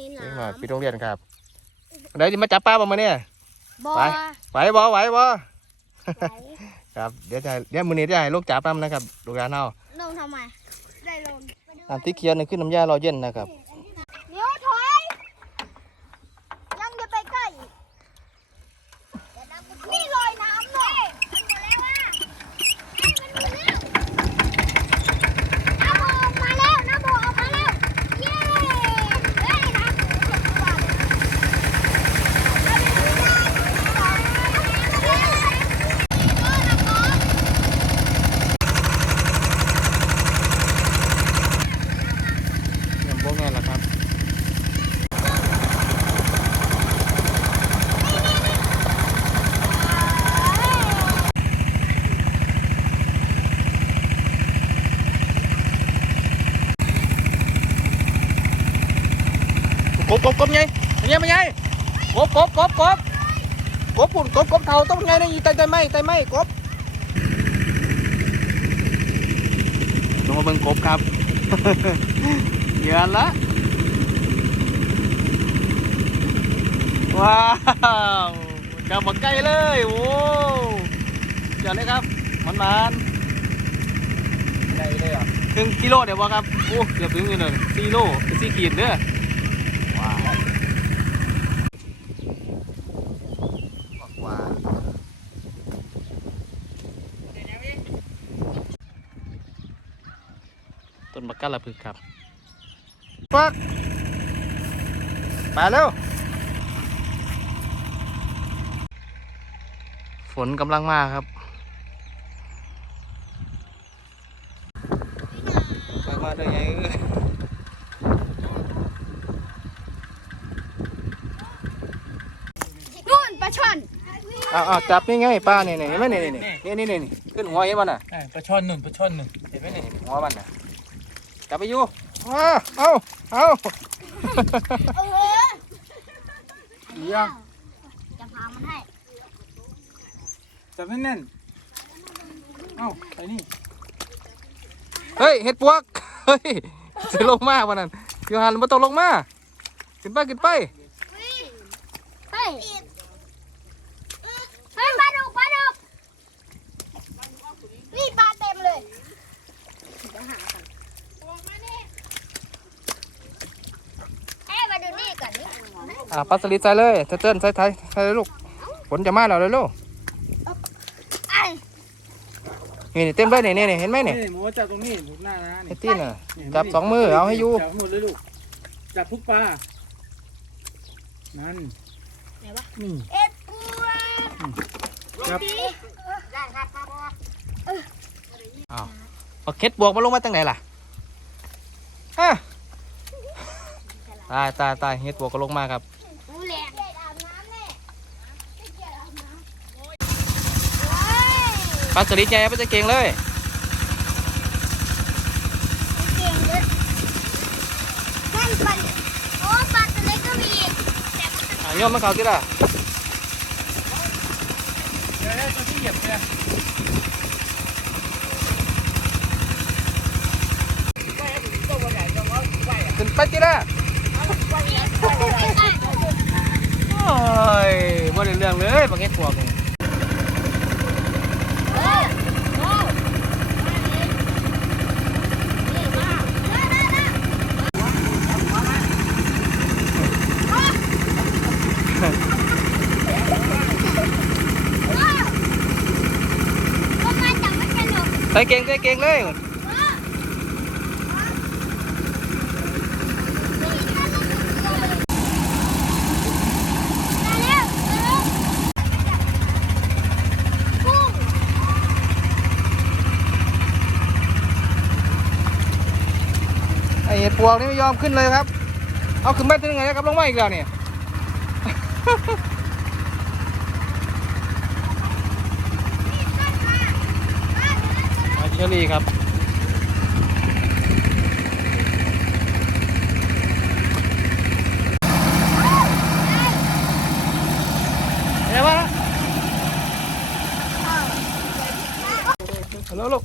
น้นี่หอดปีโรงเรียนครับไหนที่มาจับปลาบ่มาเนี่ยำบ่ไป ไหวบ่ไหวบ่ไหวครับ เดี๋ยวจะเดี๋ยวมื้อนี้จะให้ลูกจับน้ำนะครับลูกหลานเฮาลงทำไม ได้ลงน้ำที่เคียนนี่คือน้ำยาเราเย็นนะครับ เดี๋ยวถอยยังจะไปใกล้อีกนี่ลอยน้ำเลยมันหมดแล้วอะให้มันหมดแล้วน้ำโบออกมาแล้วน้ำโบออกมาแล้ว เย้เฮ้ยน้ำโบออกมาแล้ว อย่างพวกนี้แหละครับ ก บกบกบไงไงไงกบกบกบกบกบปุ่นกบกบเท่าต้องไงนี่อยู่ใต้ใต้ไม้ใต้ไม้กบลงมาเบิ่งกบครับเหยือนละว้าวกำบักไก่เลยโอ้เจอเลยครับมันมันไก่เลยอะครึ่งกิโลเดี๋ยววะครับโอ้เกือบถึงอยู่เลยสี่โลสี่ขีดเด้อ ว้าวว้าว ต้นบักกะละพึกครับปักไปเร็วฝนกำลังมาครับไปมาได้ไงเอ้ยนู่นปลาช่อนอ้าวอ้าวจับนี่ไงป้านี่นี่เห็นไหมนี่นี่นี่นี่นี่นี่ขึ้นหัวเห็นมันน่ะอ่าปลาช่อนหนึ่งปลาช่อนหนึ่งเห็นไหมเนี่ยหัวมันน่ะ จับไปอยู่อ้าเอาเอาเออเดี๋ยวจะพามันให้จับแน่นๆเอ้าไปนี่เฮ้ยเห็ดปวกเฮ้ยสิลงมาวันนั้นยูฮันมาตกลงมาขึ้นไปขึ้นไป เฮ้ยเฮ้ยปลาดุกปลาดุกนี่ปลาเต็มเลยเดี๋ยวหาก่อนเอ้ยมาดูนี่ก่อนนี่ อ่าปลาสลิดใส่เลยเติ้ลใส่ไทยใส่เลยลูกฝนจะมาแล้วเลยลูกไอ้นี่นี่เต็มเลยนี่นี่นี่เห็นไหมนี่นี่หมูจับตรงนี้หมูหน้านะเฮ็นี่ดตี้น่ะนี่จับสองมือเอาให้อยู่จับหมดเลยลูกจับทุกปลานั่นไหนวะนี่เอ็ดปูครับเอาเข็ดบวกมาลงมาตั้งไหนล่ะฮะตายตายตายเห็ดบวกก็ลงมาครับ ปูแหลกอาบน้ำแน่อาบน้ำ ปลาสลิดใหญ่ปลาจะเก่งเลยเก่งเลยนั่นปลาโอ้ปลาตัวเล็กก็มีอีกแต่มันอะโยมมาเขาที่ละเดี๋ยวให้ตัวที่เหยียบเนี่ยขึ้นไปที่ละโอ้ยว่าได้เรื่องเลยบางเห็ดบวกนี่ก็มาจากมัน จะหลบใส่เก่งใส่เก่งเลยไอเห็ดปวกนี่ไม่ยอมขึ้นเลยครับ เอาขึ้นไปถึงไหนแล้วครับลงมาอีกแล้วเนี่ย มาเชอรี่ครับ เดี๋ยวมาฮัลโหลลูก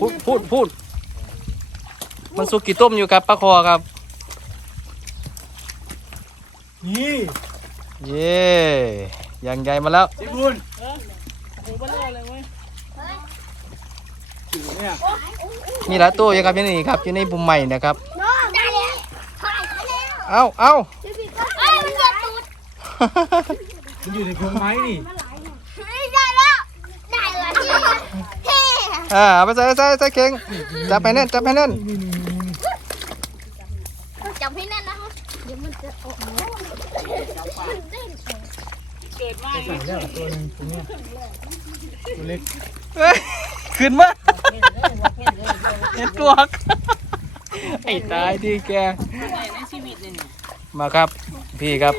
พูดพูดพูด มันสุกิต้มอยู่กับปลาคอครับ นี่เย่ยังใหญ่มาแล้วเจ๊บุญอยู่เนี่ย มีหลายตัวอยู่ครับอยู่นี่ครับอยู่ในปุ่มใหม่นะครับ น้องได้แล้วถ่ายไปแล้วเอ้าเอ้าเอ้ยมันเหยียบตูดมันอยู่ในพวงไม้นี่เฮ้ยได้แล้วได้แล้วเท่อ่าเอาไปใส่ใส่ใส่เข่งจับไปแน่นจับไปแน่นจับให้แน่นนะคะเดี๋ยวมันจะโอ้โหมันเต้นใส่แล้วตัวหนึงตรงเนี้ยตัวเล็กเอ้ยขึ้นมา เห็ดปวกไอ้ตายที่แกมาครับ พี่ครับ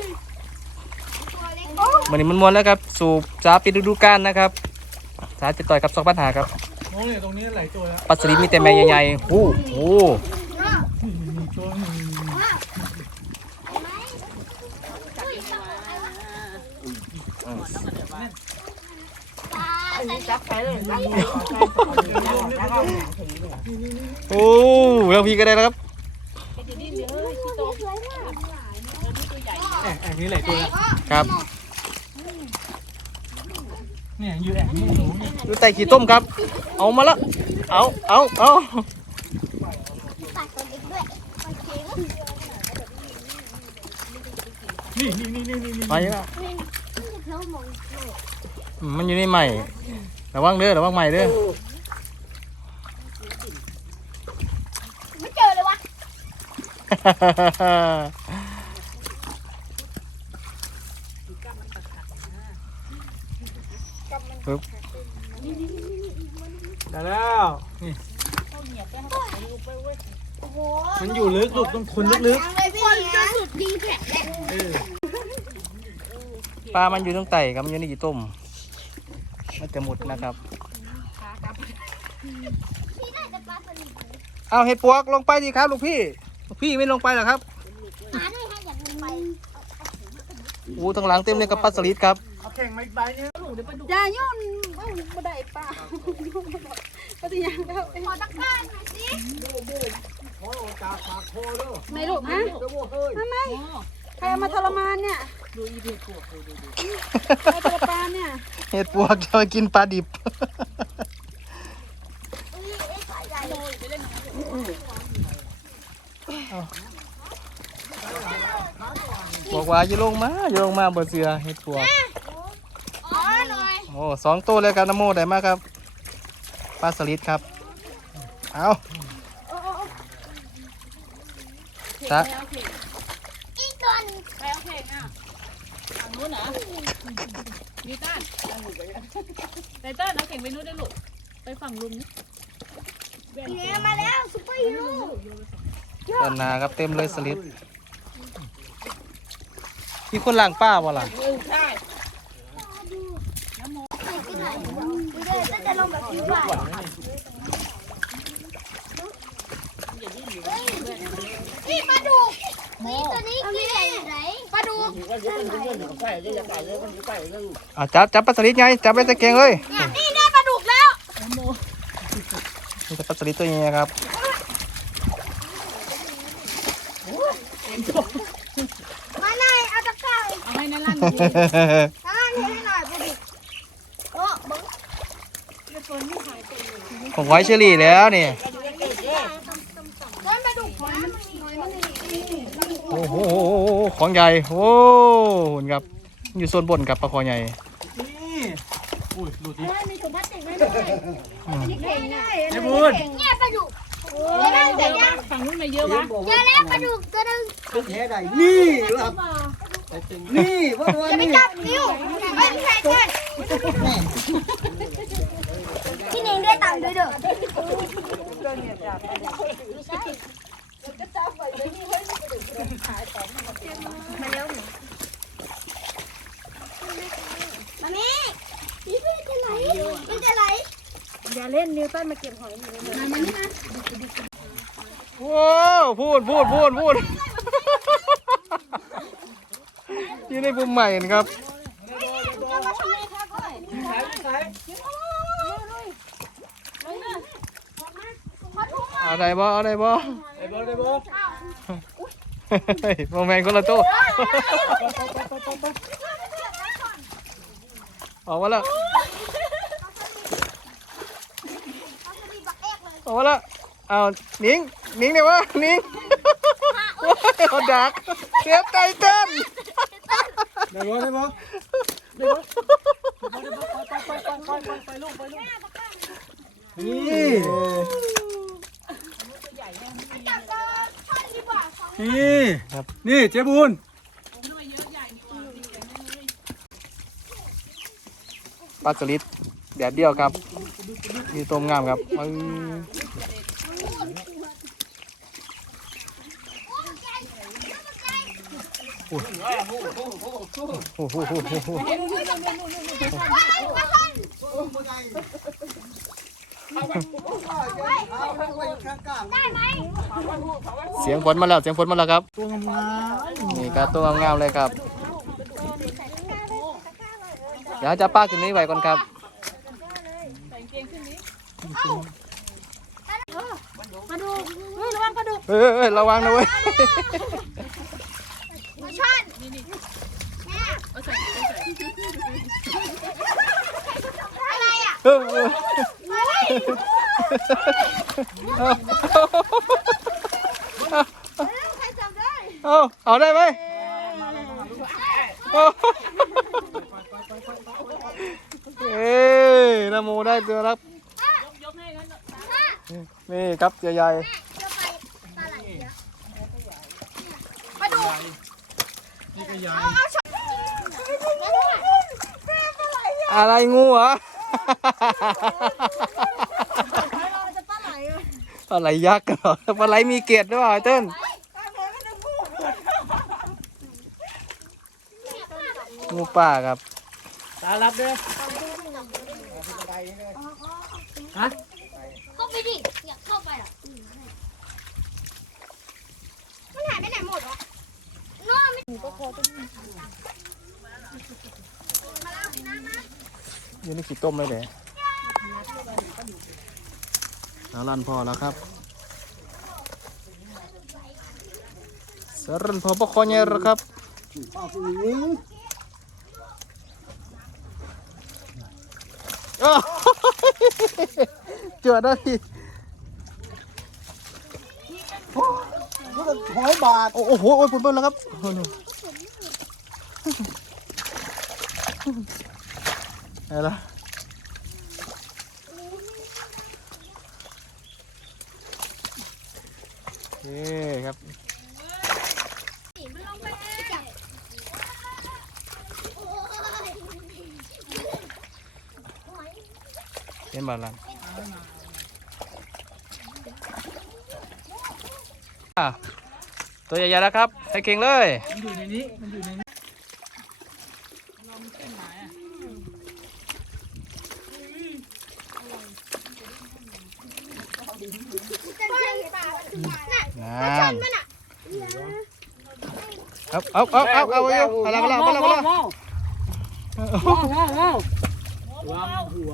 วันนี้มันมวนแล้วครับ สูบจ้าปิดฤดูกาลนะครับ สาจะต่อยกับซอกปัญหาครับโอ้ยตรงนี้หลายตัวแล้วปัสสลีมีแต่แม่ใหญ่ๆโอ้โหมีตัวหนึง โอ้แล้วพี่ก็ได้แล้วครับแอบแอบมีหลายตัวแล้วครับเนี่ยอยู่แอบนี่หนูนี่ดูไต่ขี้ต้มครับ เอามาละเอาเอาเอาตัดตัวเล็กด้วยโอเคนี่นี่นี่นี่นี่ไปแล้วเรามองอืมมันอยู่ในใหม่ ระวังเด้อระวังใหม่เด้อไม่เจอเลยวะปึ๊บได้แล้วนี่โอ้โหมันอยู่ลึกลูกต้องคนลึกเลยพี่คนจะสุดดีแผลๆเออปลามันอยู่ตรงไต่ครับมันอยู่ในขี้ต้ม มันจะหมดนะครับพี่น่าจะปลาสลิดเอาเห็ดปวกลงไปดิครับลูกพี่ลูกพี่ไม่ลงไปเหรอครับหาด้วยให้อยากลงไปอู้ทางหลังเต็มเลยกับปลาสลิดครับเอาแข่งไม้ใบเนี่ยอย่าโย่นเอ้าบ่ได้ป่าปฏิญาณแล้วขอตะกร้าหน่อยสิไม่ลูกฮะทำไม ใครเอามาทรมานเนี่ยใครทรมานเนี่ยเห็ดปวกจะไปกินปลาดิบอุ้ยไอ้สายใหญ่เลยบอกว่าอย่าลงมาอย่าลงมาบนเสือเห็ดปวก อ๋อหน่อยโอ้สองตัวเลยครับน้ำโมได้มากครับปลาสลิดครับ เอาตะ อีกตัวหนึง ใครเอาเพลงอะฝั่งนู้นเหรอ มีต้านไตเติ้ลเอาเก่งไปนู้นได้ลูกไปฝั่งลุงนี่เนียมาแล้วซุปเปอร์ฮีโร่ด้นนาครับเต็มเลยสลิดมีคนล้างป้าบ่ล่ะใช่ใส่ขึ้นหน่อยดูเด้อจะลงแบบนี้ว่ะนี่ปลาดุกนี่ตัวนี้ขี้ใหญ่อยู่ไหน อะจับจับปลาสลิดไงจับไปตะเกียงเลยเนี่ยนี่ได้ปลาดุกแล้วนี่จะปลาสลิดตัวนี้ครับมาหน่อยเอาตะกร้าเอาให้นั่นลั่นทางนี้ให้หน่อยปลาดุกโอ้บังผมไว้เชอรี่แล้วนี่เดินปลาดุกหอยมันหอยมันนี่โอ้โห ของใหญ่โอ้หุ่นครับ อยู่โซนบนกับปลาคอใหญ่นี่อุ้ยหลุดดิมีถุงพลาสติกไหมด้วยอืมเก่งนะเจ๊บุญเนี่ยปลาดุกเดี๋ยวนั่งเดี๋ยวยังฝั่งนู้นมาเยอะวะเจอแล้วปลาดุกตัวหนึงนี่ครับนี่ว่าว่าจะไปนี่จับนิ้วไม่ใช่กันพี่เน่งได้ตังค์ด้วยเด้อ มาเร็วมานี่พี่พี่จะไหลมันจะไหลอย่าเล่นนิ้วต้นมาเก็บหอยมามานี่มาว้าวพูดพูดพูดพูดที่ในปุ่มใหม่นะครับอะไรครับก้อยใส่ใส่มาทุ่งเอาได้บ่เอาได้บ่ไอ้บอลไอ้บอลเฮ้ย โมแมนคนละตู้ออกมาแล้วออกมาแล้วเอานิ้งนิ้งเนี่ยวะนิ้งเขาดักเสียใจเต้นได้บ่ได้บ่ไปลูกไปลูกนี่ นี่นี่เจ๊บุญปลาสลิดแดดเดียวครับ มีต้มงามครับอืมโอ้โห เสียงฝนมาแล้วเสียงฝนมาแล้วครับตัวงามนี่ครับตัวงามๆเลยครับเดี๋ยวจะป้าขึ้นนี้ไว้ก่อนครับเกงขึ้นนี้มาดูเฮ้ยระวังกระดูเฮ้ยระวังนะเว้ยอะไรอะ ใครจำได้เอาเอาได้ไหมเอาเอ้ยนโมได้ตัวครับยกให้นั้นนี่ครับใหญ่แม่เดี๋ยวไปปลาไหลเดี๋ยวมาดูนี่ก็ใหญ่เอาเอาช็อตแม่ด้วยแม่ปลาไหลๆอะไรงูเหรอ จะปลาไหล ปลาไหลยักษ์เหรอปลาไหลมีเกล็ดด้วยเหรอเต้นงูป่าครับ ตาลับเด้อเข้าไปดิ อยากเข้าไปเหรอมันหายไปไหนหมดวะน้อไม่ก็คอจะอยู่ในขี้ต้มเลยเด้สารันพอแล้วครับสารันพอปะคอเนี่ยร์ครับ อ้าวเจอได้พี่หอยบาทโอ้โหโอ้ยปุ่นเบิ้ลแล้วครับโอ้โหอะไรล่ะโอเคครับ มันลงไปจับโอ้ย เป็นบาลันตัวใหญ่ๆแล้วครับใส่เก่งเลย มันอยู่ในนี้ มันอยู่ในนี้จะเชื่อปลาน่ะนั่นมันอะเอาเอาเอาเอาเอาเอาเอาอะไรก็แล้วก็แล้ว วางหัว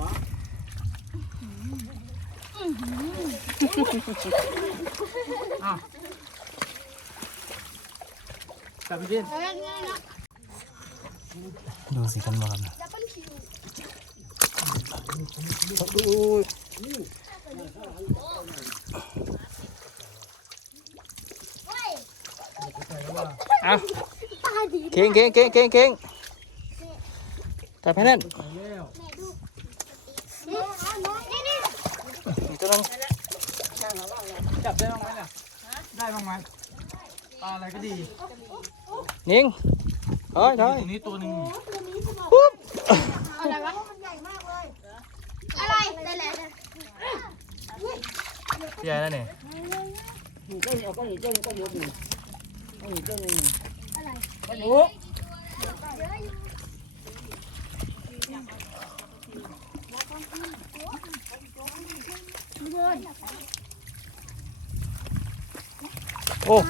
อ้าวจับไปกินเออเนี่ยนะดูสิกันบอลดับเบิลคิวดูเฮ้ยเอาปลาดีเก่งเก่งเก่งเก่งเก่งจับให้แน่น ไปแล้ว แม่ดูนี่นี่ อีกตัวหนึง จับ ได้บ้างไหมล่ะได้บ้างไหมปลาอะไรก็ดียิงถอยถอยตรงนี้ตัวหนึ่งอะไรวะมันใหญ่มากเลยอะไรได้แล้วใหญ่แล้วเนี่ยโอ้ยห ม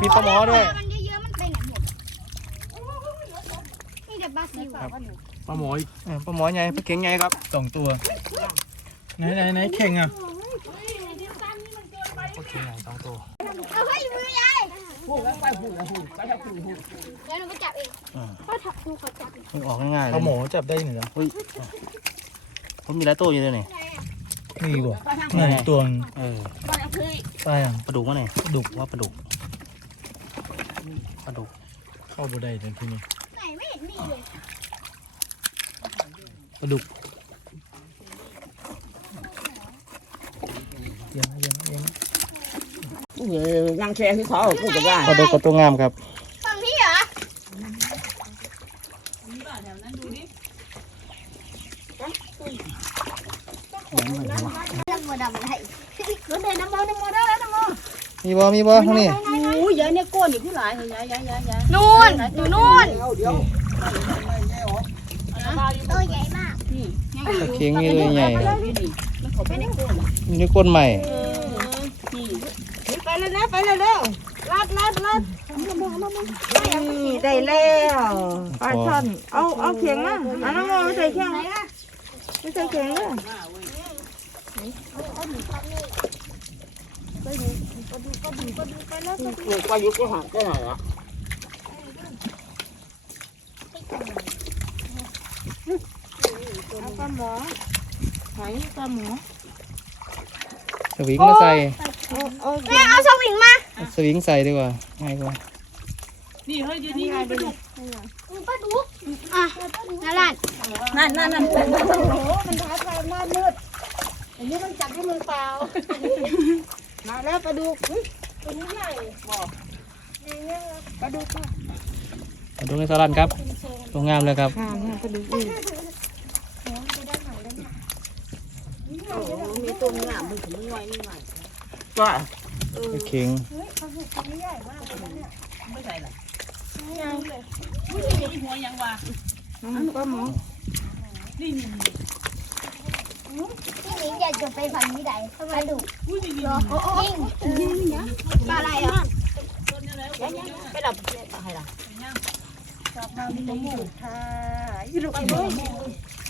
มีปลาหมอด้วย มันเยอะๆมันไปไหนหมดนี่เดี๋ยวปลาซิวปลาหมออีกเออปลาหมอใหญ่ปลาเข็งใหญ่ครับสองตัว ไหนไหนไหนเข่งอะปลาเข็งใหญ่สองตัวเอาให้มือใหญ่เดี๋ยวหนูไปจับเองอ่าก็ถักครูเขาจับมันออกง่ายๆเลยเอาหมูจับได้หนึ่งเหรออุ้ยผมมีหลายตัวอยู่เลยนี่ นี่บ่นี่ตัวนึงเออตายอะปลาดุกวะเนี่ยดุกว่าปลาดุกปลาดุกเข้าบ่ได้เลยที่นี่ไหนไม่เห็นมีเลยปลาดุกเยังยังยังยังแชร์ที่เขาพูดกันได้ปลาดุกกับตัวงามครับฝั่งนี้เหรอ มีป่ะแถวนั้นดูดิน้ำมันดำอะไรรถเดินน้ำมันน้ำมันได้แล้วน้ำมันมีบ่มีบ่ข้างนี้โอ้ยยายเนี่ยก้นอีกผู้หลายเฮ้ยยายยายยายยายนู่นอยู่นู่นเดี๋ยวตัวใหญ่มากปลาเค็งมีตัวใหญ่นี่ดิมันเขาไปในก้นมีด้วยก้นใหม่นี่ไปแล้วนะไปแล้วเร็วลัดลัดลัดนี่ได้แล้วปลาช่อนเอาเอาเข็งนะอันนั้นไม่ใส่เข็งไม่ใส่เข็งเลย ปลายุกก็หักได้ไหนอะเอาปลาหมอไหนปลาหมอสวิงมาใส่เอาเอาแม่เอาสวิงมาเอาสวิงใส่ดีกว่าง่ายกว่านี่เฮ้ยยืนนี่นี่ปลาดุกปลาดุกอะนั่นแหละนั่นนั่นนั่นโอ้โหมันท้าทายมามืดอันนี้มันจับด้วยมือเปล่ามาแล้วปลาดุก ตัวนี้ใหญ่บอกปลาดุกป่ะปลาดุกในสลัดครับตัวงามเลยครับอ่าเนี่ยปลาดุกอีกโอ้โหมีตัวหนามมือถึงมือไว้นี่ใหม่ก็ปลาเค็งไม่ใช่หรอหัวยังวะปลาหมอนี่นี่ พี่หนิงอยาจะไปฝั่งนี้ได้ปลาดุกจริงปลาอะไรอะไปดับใครล่ะปล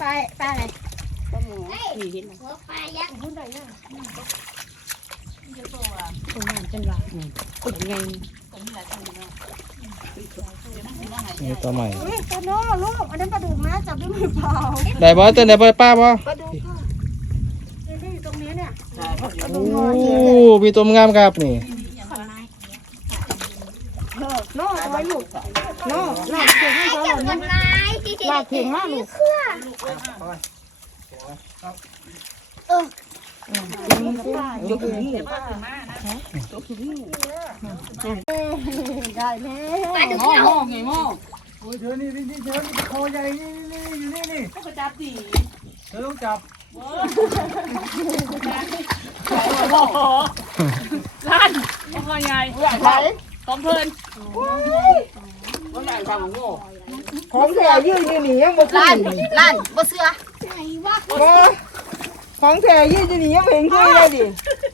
าปลาอะไรปลาหมอนี่เห็นไหมหัวปลายักษ์ตัวนั้นจังหวะอืมเป็นไงนี่ตัวใหม่เฮ้ยปลาโน่ลูกอันนั้นปลาดุกนะจับด้วยมือเปล่าได้บ่เต้นได้บ่ป้าบ่ปลาดุกค่ะนี่อยู่ตรงนี้เนี่ยปลา โอ้มีตัวงามครับนี่น่เอาไว้ลูกโน่ลากเข่งให้เขาหน่อยนะลากเข่งมากลูกเครือเออยกขึ้นนี่ได้แล้วหม้อเน่าหม้อไงหม้อโอ้ยเธอนี่นี่เธอนี่คอใหญ่นี่นี่อยู่นี่นี่ก็กระจับสีเธอต้องจับ หม้อลั่นหม้อใหญ่ของเพลินของแท้ยืนอยู่นี่ยังบ่คุยลั่นบ่เสือไหนวะบ่ของแท้ยืนอยู่นี่ยังบ่เห็นคุยเลยดิ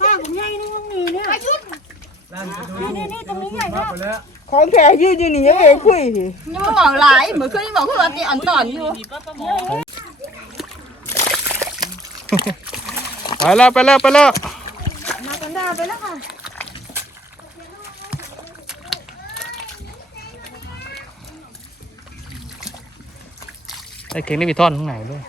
ป้าผมใหญ่นี่มึงนี่เนี่ยอายุนั่นนี่นี่ตรงนี้ใหญ่มากไปแล้วของแท้ยืนอยู่นี่ยังบ่เห็นคุยดิ ยังไม่บอกหลายเหมือนเคยบอกคือว่าตีอันตอนอยู่ป้าป้าหมอ ไป แล้วไปแล้วไปแล้วมากันดาไปแล้วค่ะไอ้เค็งได้มีท่อนข้างไหนด้วย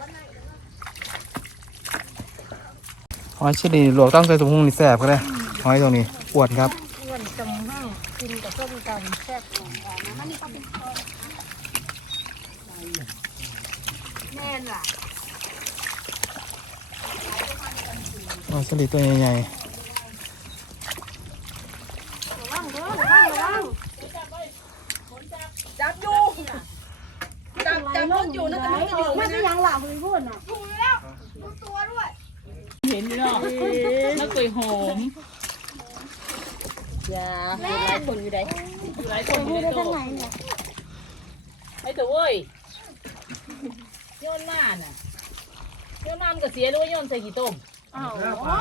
หอยชิลีหลวกต้องใส่ถุงมือนี่แสบก็ได้หอยตรงนี้ปวดครับแม่ล่ะ หอยชิลีตัวใหญ่จับอยู่จับจับรถอยู่นะแต่มันไม่อยู่ไมันจะยังหลับเลยพูดน่ะดูตัวด้วย เห็นเนาะแล้วเคยหอมอย่าหลายคนอยู่ใดหลายคนอยู่ในต๊ะไอ้ตัวเว้ยโยนมาน่ะโยนมามันก็เสียหรือว่าโยนใส่กี่ต้ม แล้า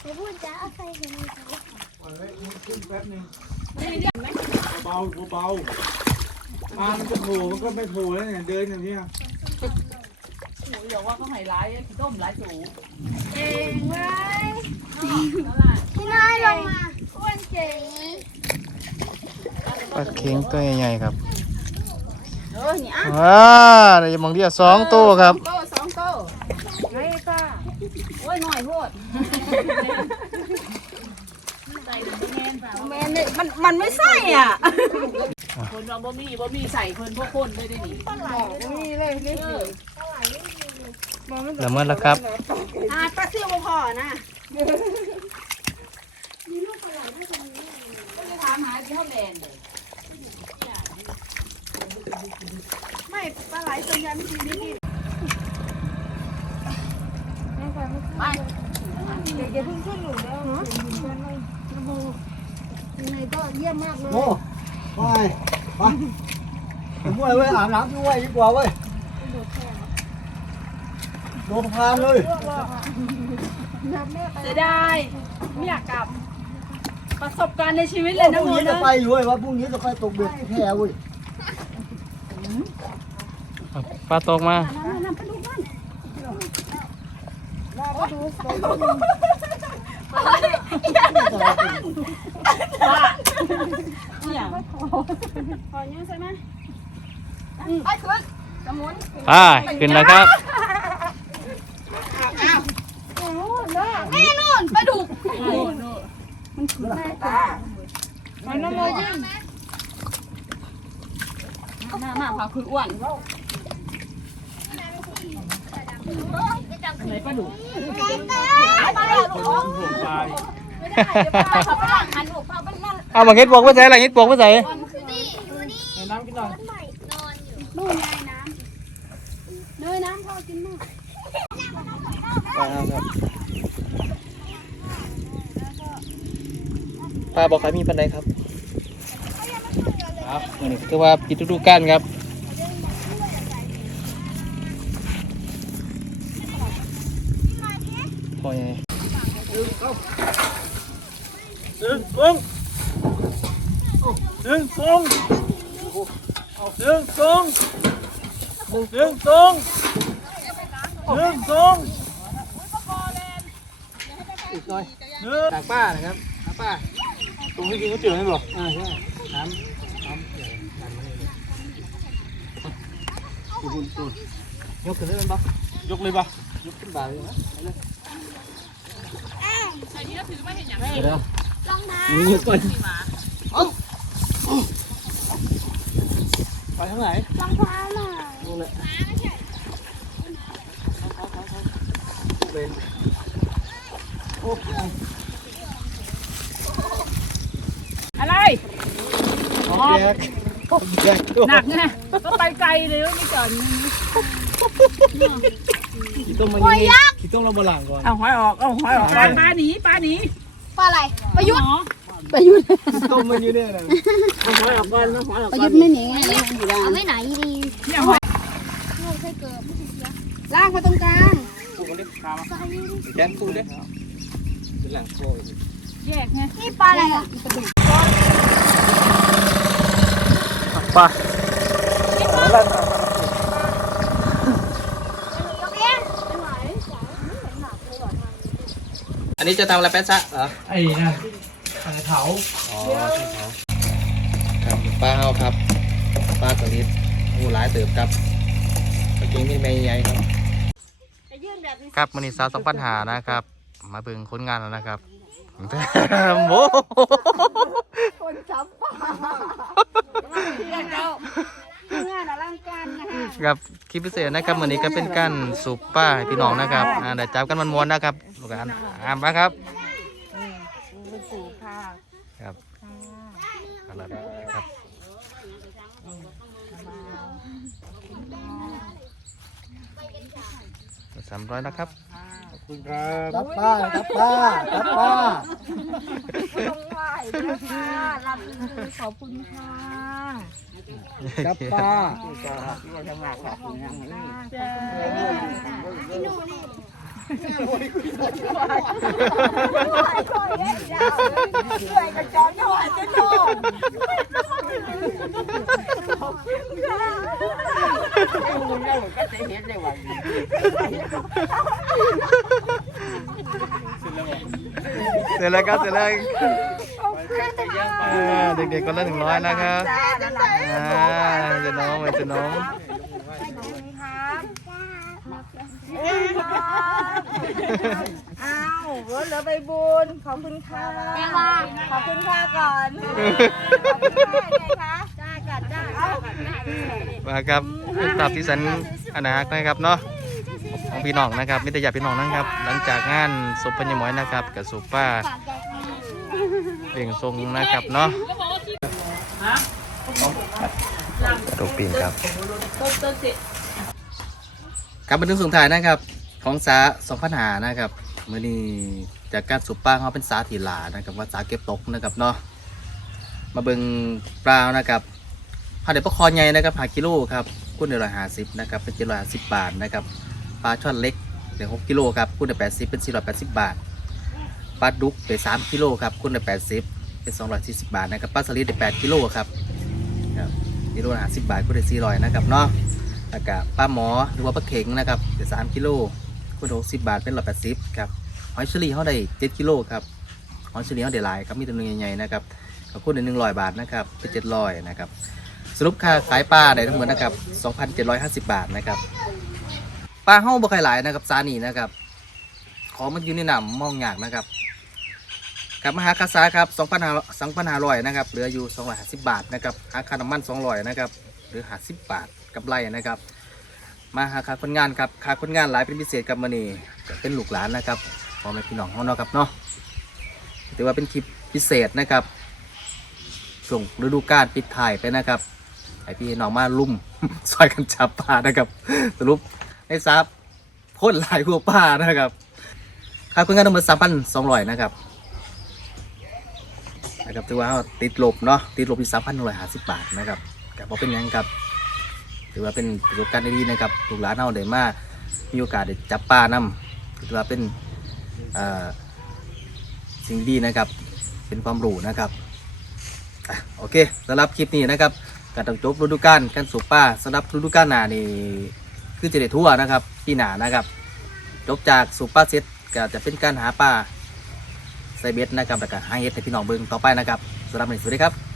เดี๋ยวพูดจะเอาใส่กันปล่อยไว้ขึ้นแป๊บนึงเบาเบาปลามันจะโผล่มันก็ไม่โผล่แล้วเนี่ยเดินอย่างนี้หนูบอกว่าเขาให้ร้ายกี่ต้มร้ายสูงเก่งไว้แล้วล่ะพี่น้อยลงมาอ้วนเจ๋งปลาเค็งตัวใหญ่ๆครับเออนี่อะว้าได้มองเดียวสองตัวครับ โตสองโตไงป้าโอ้ยหน่อยโพดแม่เนี่ยมันมันไม่ใส่อะคนว่าบ่มีบ่มีใส่เพิ่นพวกคนเลยได้นี่นี่เลยนี่แล้วเมื่อแล้วครับอ่าปลาซิวบ่พอนะก็เลยถามหาที่เฮาแลนเลยไม่ปลาไหลส่วนใหญ่ไม่กินนี่ไป เดี๋ยวอย่าเพิ่งขึ้นหนูเด้อยังไงก็เยี่ยมมากเลยโอ้ไปไปผมว่าเว้ยอาบน้ำด้วยดีกว่าเว้ยโดนพานเลยเสียดายไม่อยากกลับ ประสบการณ์ในชีวิตเลยนะพรุ่งโมนี้จะนะไปอยู่เว้ยว่าพรุ่งนี้จะไปตกเบ็ดที่แพเว้ยปลาตกมาเนี่ยไป ขึ้นสมุนไปขึ้นแล้วครับแม่นู่นปลาดุกโน่นโน่นมันน้ำโมยิ่งหน้าหน้าผาคืออ้วน ไหนปลาดุกปลาเดี๋ยวไปเขาไปหลังหันลูกเขาไปนั่นเอามาเฮ็ดบวกไปใส่ละเฮ็ดบวกไปใส่ในน้ำกินหน่อยใหม่นอนอยู่นู่นไงน้ำเนยน้ำพอกินมากปลาบอกใครมีปันไดครับครับคือว่าปิดฤดูกาลครับ พอยังไงดึงตรงดึงตรงดึงตรงดึงตรงดึงตรงอีกหน่อยดึงจากป้านะครับหาป้าตรงที่กินก็จืดนี่หรออ่าใช่น้ำน้ำใหญ่น้ำมันนี่ยกขึ้นได้ไหมปะยกเลยปะยกขึ้นบ่าเลยนะ เดี๋ยวรองเท้านี่ยกก่อนไปทางไหนรองเท้าหน่อยนู่นแหละอะไรแยกแยกหนักไงก็ไปไกลเลยไม่จอด ต้มมาอยู่นี่ขี้ต้มเราบลังก่อนเอาหอยออก เอาหอยออกปลาปลาหนีปลาหนีปลาอะไรประยุทธ์หมอต้มมาอยู่เนี่ยนะเอาหอยออกก่อนเอาหอยออกประก่อยุนทธ์ไม่หนีไงอยู่ได้เอาไม่ไหนดีเนี่ยหอยโง่ใช่เกิดไม่ใช่เสียล่างมาตรงกลางปูกันดิขามาก็อันนี้ดิแกนปูดิเป็นหลังโซ่แยกไงนี่ปลาอะไรอะปลา ยกเอง อั นนี้จะทำอะไรแป๊ะซะเหรอ ไอ้นะไอ้เถาอ๋อใช่เขาครับปลาเฮาครับปลากระลิบงูหลายเติบครับกางเกงมีแม่ใหญ่ครับจะยื่นแบบนี้ครับมันนี่สาวสองปัญหานะครับ มาเบิ่งคนงานแล้วนะครับโมคนจับปลา คะครับคลิปพิเศษนะครับวันนี้ก็เป็นการสูบป้าให้พี่น้องนะครับอ่าเดี๋ยวจับกันมันม้วนๆนะครับลูกหลานอ่ามาครับเป็นสูค่ะครับเอาละครับสามร้อยนะครับคุณครับรับป้ารับป้ารับป้าต้องไหวด้วยค่ะรับคือขอบคุณค่ะ รับป้าช่วยกันจอนหน่อยจะโดนเสร็จแล้วครับเสร็จแล้ว อ่าเด็กๆก็เล่นหนึ่งร้อยแล้วครับจ้าด้านหลังอ่าจะน้องไปจะน้องอ้าวรถเหลือใบบุญขอบคุณค่ะขอบคุณค่ะก่อนขอบคุณค่ะไงคะจ้าก่อนจ้ามาครับตับที่สันอนาคตนะครับเนาะของพี่น้องนะครับมิตรญาติพี่น้องนะครับ หลังจากงานศพปัญมอยนะครับกับสุป้า เปล่งทรงนะครับเนาะก็บอกว่าที่ฮะตกปีนครับครับมาถึงสุดท้ายนะครับ ของสาสองพันหานะครับเมื่อนี้จากการสุป้าเขาเป็นสาถีหลานะครับ ว่าสาเก็บตกนะครับเนาะมาเบิงปลานะครับหาเด็ดปลาคอใหญ่นะครับหากิโลครับกุ้งเดือละห้าสิบนะครับเป็นกิโลละสิบบาทนะครับปลาช่อนเล็กเดี๋ยวหกกิโลครับกุ้งเดือแปดสิบเป็นสี่ร้อยแปดสิบบาท ปลาดุกเดี๋ยวสามกิโลครับกุ้งเดือแปดสิบเป็นสองร้อยสี่สิบบาทนะครับปลาสลิดเดี๋ยวแปดกิโลครับครับกิโลละห้าสิบบาทกุ้งเดือสี่ร้อยนะครับเนาะแล้วก็ปลาหมอหรือว่าปลาเข็งนะครับเดี๋ยวสามกิโลคุณหกสิบบาทเป็นร้อยแปดสิบครับหอยเชอรี่เขาได้เจ็ดกิโลครับหอยเชอรี่เขาได้หลายครับมีตัวหนึงใหญ่ๆนะครับเขาคูณหนึ่งร้อยบาทนะครับเป็นเจ็ดร้อยนะครับสรุปค่าขายปลาได้ทั้งหมดนะครับสองพันเจ็ดร้อยห้าสิบบาทนะครับ ปลาเฮ้าบ่ใครหลายนะครับซานีนะครับ ของมันอยู่ในหนำมองยากนะครับกับมหาคาซาครับสองพันห้าสองพันห้าร้อยนะครับเหลืออยู่สองร้อยห้าสิบบาทนะครับหาค่าน้ำมันสองร้อยนะครับหรือหาสิบบาทกับไรนะครับ มาหาค่าคนงานครับค่าคนงานหลายเป็นพิเศษกับมือนี้จะเป็นลูกหลานนะครับพ่อแม่พี่น้องเของเราะครับเนาะถือว่าเป็นคลิปพิเศษนะครับช่วงฤดูกาลปิดถ่ายไปนะครับไอพี่น้องมาลุ่มซอยกันจับปลานะครับ สรุปได้ทราบพ่นหลายหัวปลานะครับ ค่าคนงานทั้งหมดสามพันสองร้อยนะครับนะครับถือว่าติดลบเนาะติดลบที่สามพันหนึ่งร้อยห้าสิบบาทนะครับก็บ่เป็นยังครับถือว่าเป็นประสบการณ์ดีๆนะครับลูกหลานเฮาได้มามีโอกาสได้จับปลานํถือว่าเป็นอ่อสิ่งดีนะครับเป็นความรู้นะครับอโอเคสำหรับคลิปนี้นะครับการต้องจบฤดูกาลการสูบปลาสำหรับฤดูกาลหน้านี่คือจะได้ทั่วนะครับปีหนานะครับ จบจากสูบปลาเสร็จ ก็จะเป็นการหาปลาใส่เบ็ดนะครับแล้วก็หาเห็ดให้พี่น้องเบิ่งต่อไปนะครับสำหรับวันนี้สวัสดีครับ